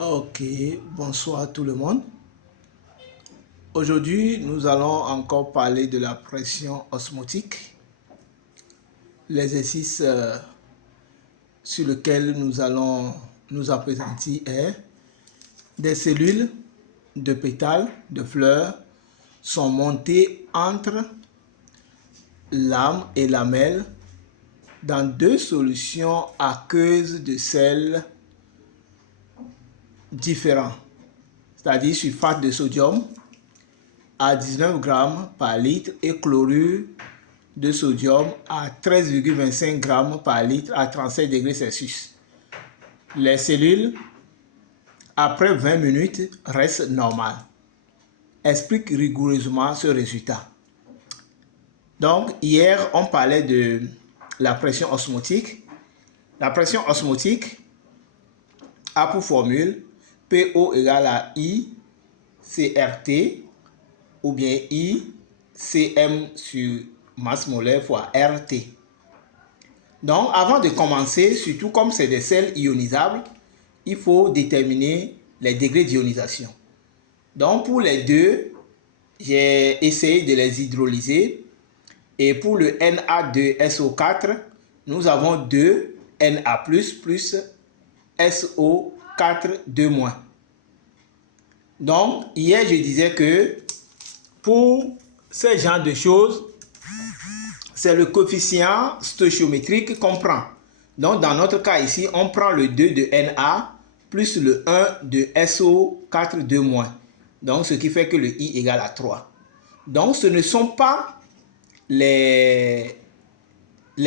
Ok, bonsoir tout le monde. Aujourd'hui, nous allons encore parler de la pression osmotique. L'exercice sur lequel nous allons nous appesantir est: des cellules de pétales de fleurs sont montées entre lame et lamelle dans deux solutions aqueuses de sel différents, c'est-à-dire sulfate de sodium à 19 grammes par litre et chlorure de sodium à 13,25 grammes par litre à 37 degrés Celsius. Les cellules, après 20 minutes, restent normales. Explique rigoureusement ce résultat. Donc, hier, on parlait de la pression osmotique. La pression osmotique a pour formule PO égale à I CRT ou bien I Cm sur masse molaire fois RT. Donc, avant de commencer, surtout comme c'est des sels ionisables, il faut déterminer les degrés d'ionisation. Donc, pour les deux, j'ai essayé de les hydrolyser. Et pour le Na2SO4, nous avons 2 Na+, plus SO4 2-. Donc, hier, je disais que pour ce genre de choses, c'est le coefficient stoichiométrique qu'on prend. Donc, dans notre cas ici, on prend le 2 de Na plus le 1 de SO4 2-. Donc, ce qui fait que le I égale à 3. Donc, ce ne sont pas les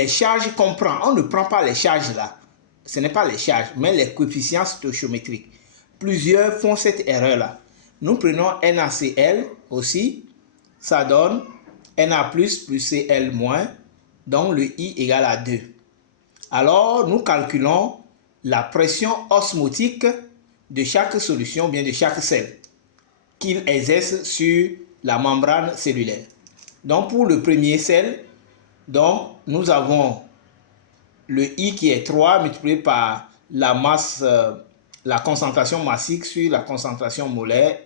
charges qu'on prend. On ne prend pas les charges là. Ce n'est pas les charges, mais les coefficients stoichiométriques. Plusieurs font cette erreur-là. Nous prenons NaCl aussi. Ça donne Na plus Cl moins. Donc, le I égale à 2. Alors, nous calculons la pression osmotique de chaque solution, bien de chaque sel, qu'il exerce sur la membrane cellulaire. Donc, pour le premier sel, donc, nous avons le I qui est 3 multiplié par la masse, la concentration massique sur la concentration molaire,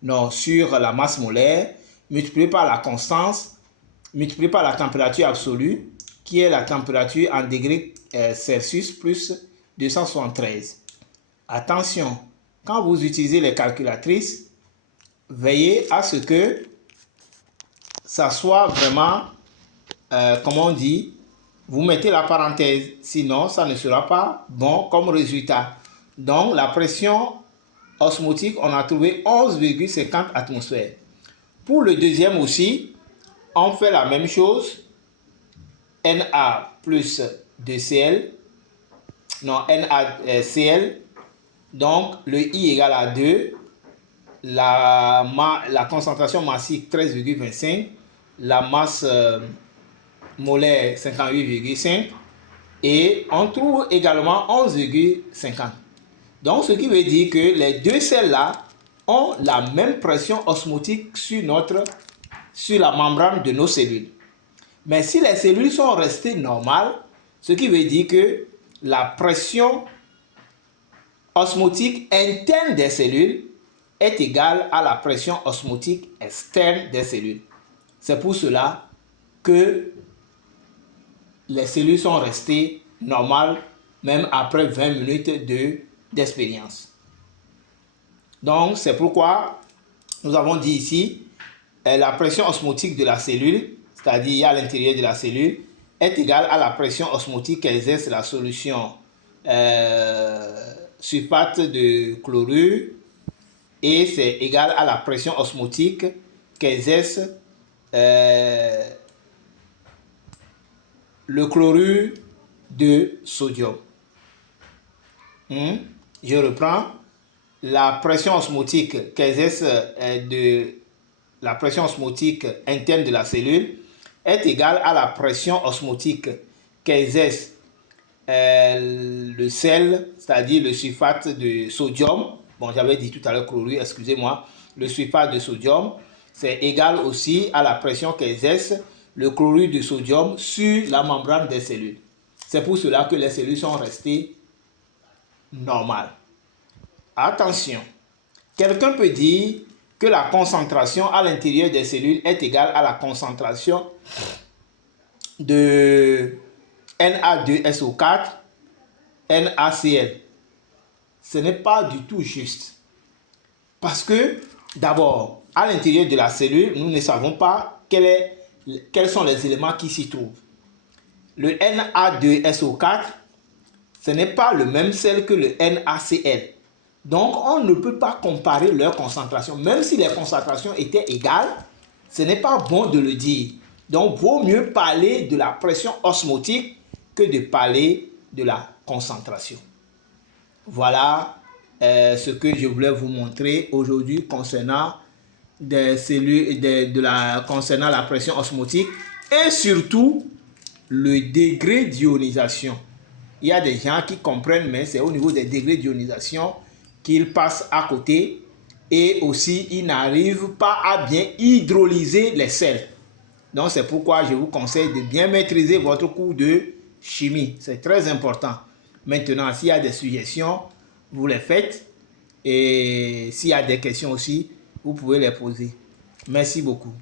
non, sur la masse molaire, multiplié par la constance, multiplié par la température absolue, qui est la température en degrés Celsius plus 273. Attention, quand vous utilisez les calculatrices, veillez à ce que ça soit vraiment, comment on dit, vous mettez la parenthèse, sinon ça ne sera pas bon comme résultat. Donc la pression osmotique, on a trouvé 11,50 atmosphères. Pour le deuxième aussi, on fait la même chose. Na plus 2Cl, non, NaCl, donc le I égale à 2, la concentration massique 13,25, la masse molaire 58,5 et on trouve également 11,50. Donc, ce qui veut dire que les deux sels-là ont la même pression osmotique sur la membrane de nos cellules. Mais si les cellules sont restées normales, ce qui veut dire que la pression osmotique interne des cellules est égale à la pression osmotique externe des cellules. C'est pour cela que les cellules sont restées normales même après 20 minutes d'expérience. Donc, c'est pourquoi nous avons dit ici la pression osmotique de la cellule, c'est-à-dire à l'intérieur de la cellule, est égale à la pression osmotique qu'exerce la solution sulfate de chlorure et c'est égal à la pression osmotique qu'exerce le chlorure de sodium. Je reprends. La pression osmotique qu'exerce la pression osmotique interne de la cellule est égale à la pression osmotique qu'exerce le sel, c'est-à-dire le sulfate de sodium. Bon, j'avais dit tout à l'heure chlorure, excusez-moi. Le sulfate de sodium, c'est égal aussi à la pression qu'exerce le chlorure de sodium sur la membrane des cellules. C'est pour cela que les cellules sont restées normales. Attention, quelqu'un peut dire que la concentration à l'intérieur des cellules est égale à la concentration de Na2SO4, NaCl. Ce n'est pas du tout juste. Parce que, d'abord, à l'intérieur de la cellule, nous ne savons pas quels sont les éléments qui s'y trouvent. Le Na2SO4, ce n'est pas le même sel que le NaCl. Donc, on ne peut pas comparer leurs concentrations. Même si les concentrations étaient égales, ce n'est pas bon de le dire. Donc, vaut mieux parler de la pression osmotique que de parler de la concentration. Voilà ce que je voulais vous montrer aujourd'hui concernant des cellules, concernant la pression osmotique et surtout le degré d'ionisation. Il y a des gens qui comprennent, mais c'est au niveau des degrés d'ionisation qu'ils passent à côté et aussi ils n'arrivent pas à bien hydrolyser les sels. Donc c'est pourquoi je vous conseille de bien maîtriser votre cours de chimie. C'est très important. Maintenant, s'il y a des suggestions, vous les faites. Et s'il y a des questions aussi, vous pouvez les poser. Merci beaucoup.